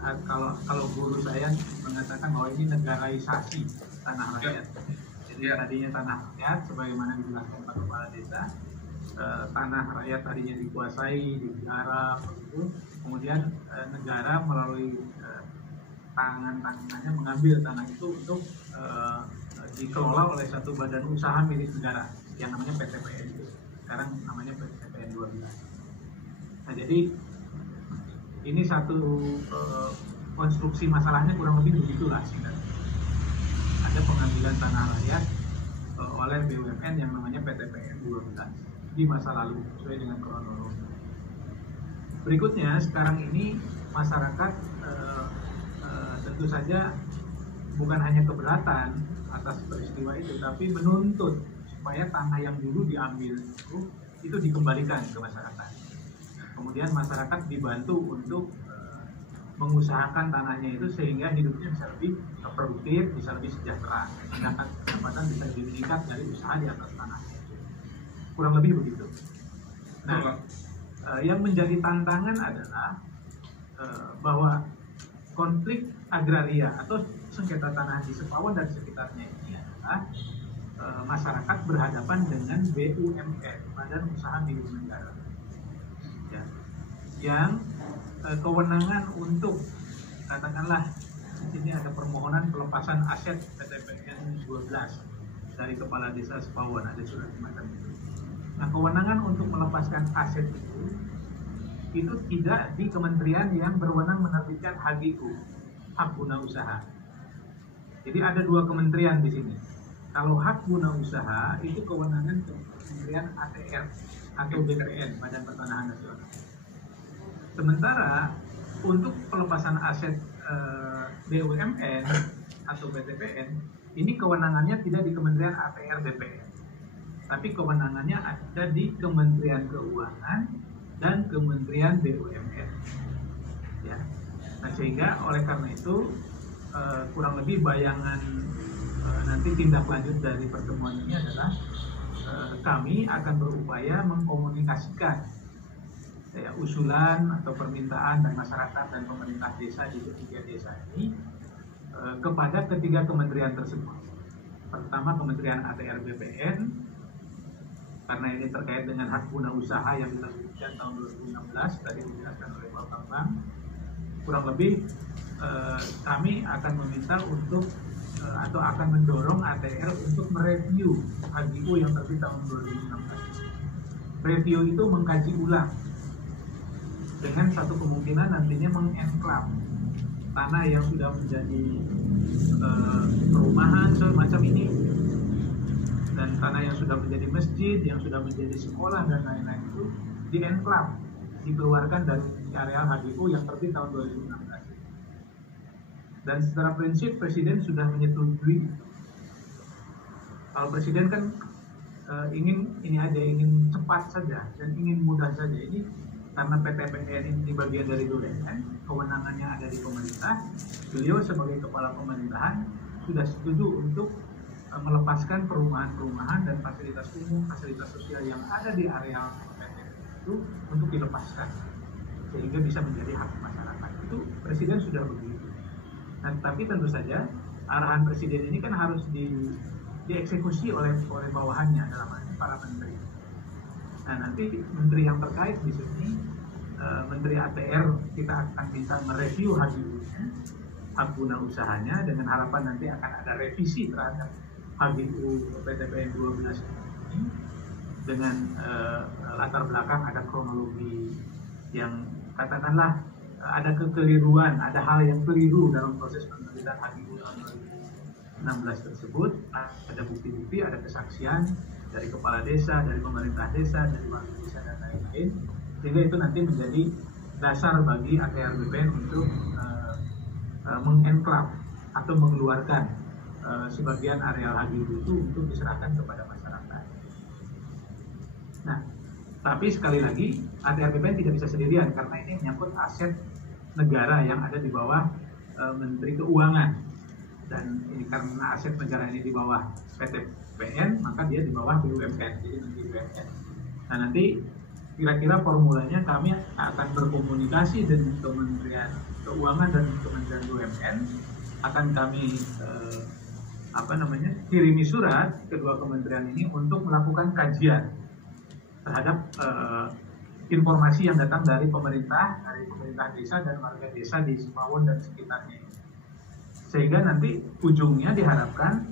kalau guru saya mengatakan bahwa ini negaraisasi tanah rakyat. Jadi tadinya tanah rakyat, sebagaimana dijelaskan Pak Kepala Desa, tanah rakyat tadinya dikuasai, digarap, kemudian negara melalui tangannya mengambil tanah itu untuk dikelola oleh satu badan usaha milik negara yang namanya PTPN, sekarang namanya PTPN 12. Nah, jadi ini satu konstruksi masalahnya kurang lebih begitulah singkatnya. Ada pengambilan tanah rakyat oleh BUMN yang namanya PTPN 12 di masa lalu sesuai dengan kronologi. Berikutnya, sekarang ini masyarakat tentu saja bukan hanya keberatan atas peristiwa itu, tapi menuntut supaya tanah yang dulu diambil itu dikembalikan ke masyarakat. Kemudian masyarakat dibantu untuk mengusahakan tanahnya itu sehingga hidupnya bisa lebih produktif, bisa lebih sejahtera, mendapat pendapatan bisa lebih meningkat dari usaha di atas tanah. Kurang lebih begitu. Nah, yang menjadi tantangan adalah bahwa konflik agraria atau sengketa tanah di Sepawan dan sekitarnya ini adalah masyarakat berhadapan dengan BUMN, Badan Usaha Milik Negara, ya, yang kewenangan untuk, katakanlah ini ada permohonan pelepasan aset PTPN 12 dari Kepala Desa Sepawan, ada surat semacam itu. Nah, kewenangan untuk melepaskan aset itu tidak di kementerian yang berwenang menerbitkan HGU, hak guna usaha. Jadi ada dua kementerian di sini. Kalau hak guna usaha itu kewenangan Kementerian ATR atau BPN, Badan Pertanahan Nasional. Sementara untuk pelepasan aset BUMN atau BTPN, ini kewenangannya tidak di Kementerian ATR BPN, tapi kewenangannya ada di Kementerian Keuangan dan Kementerian BUMN. Ya. Nah, sehingga oleh karena itu kurang lebih bayangan nanti tindak lanjut dari pertemuan ini adalah kami akan berupaya mengkomunikasikan usulan atau permintaan dan masyarakat dan pemerintah desa di ketiga desa ini kepada ketiga kementerian tersebut. Pertama, Kementerian ATR BPN, karena ini terkait dengan hak guna usaha yang diterbitkan tahun 2016, tadi dijelaskan oleh Pak Bambang. Kurang lebih kami akan meminta untuk atau akan mendorong ATR untuk mereview HGU yang terbit tahun 2016. Review itu mengkaji ulang dengan satu kemungkinan nantinya mengenklav tanah yang sudah menjadi perumahan semacam ini, dan tanah yang sudah menjadi masjid, yang sudah menjadi sekolah dan lain-lain itu dienklav, dikeluarkan dari areal HGU yang terbit tahun 2016. Dan secara prinsip Presiden sudah menyetujui. Kalau Presiden kan ingin cepat saja dan ingin mudah saja. Ini karena PTPN ini bagian dari BUMN, kewenangannya ada di pemerintah. Beliau sebagai kepala pemerintahan sudah setuju untuk melepaskan perumahan-perumahan dan fasilitas umum, fasilitas sosial yang ada di areal PTPN itu untuk dilepaskan sehingga bisa menjadi hak masyarakat. Itu Presiden sudah begitu. Nah, tapi tentu saja arahan Presiden ini kan harus dieksekusi oleh bawahannya, dalam hal ini para menteri. Nah, nanti menteri yang terkait di sini, Menteri ATR, kita akan minta mereview HGU-nya, hak guna usahanya, dengan harapan nanti akan ada revisi terhadap HGU PTPN 12 ini dengan latar belakang ada kronologi yang katakanlah ada kekeliruan, ada hal yang keliru dalam proses penerbitan HGU tahun 2016 tersebut, ada bukti-bukti, ada kesaksian dari kepala desa, dari pemerintah desa, dari warga desa dan lain-lain, sehingga itu nanti menjadi dasar bagi ATR BPN untuk mengenklav atau mengeluarkan sebagian areal HGU itu untuk diserahkan kepada masyarakat. Nah, tapi sekali lagi ATR BPN tidak bisa sendirian karena ini menyangkut aset negara yang ada di bawah Menteri Keuangan, dan ini karena aset negara ini di bawah PTPN, maka dia di bawah BUMN, jadi Menteri BUMN. Nah, nanti kira-kira formulanya kami akan berkomunikasi berkomunikasi dengan Kementerian Keuangan dan Kementerian BUMN, akan kami kirimi surat kedua kementerian ini untuk melakukan kajian terhadap informasi yang datang dari pemerintah desa dan warga desa di Sumawon dan sekitarnya. Sehingga nanti ujungnya diharapkan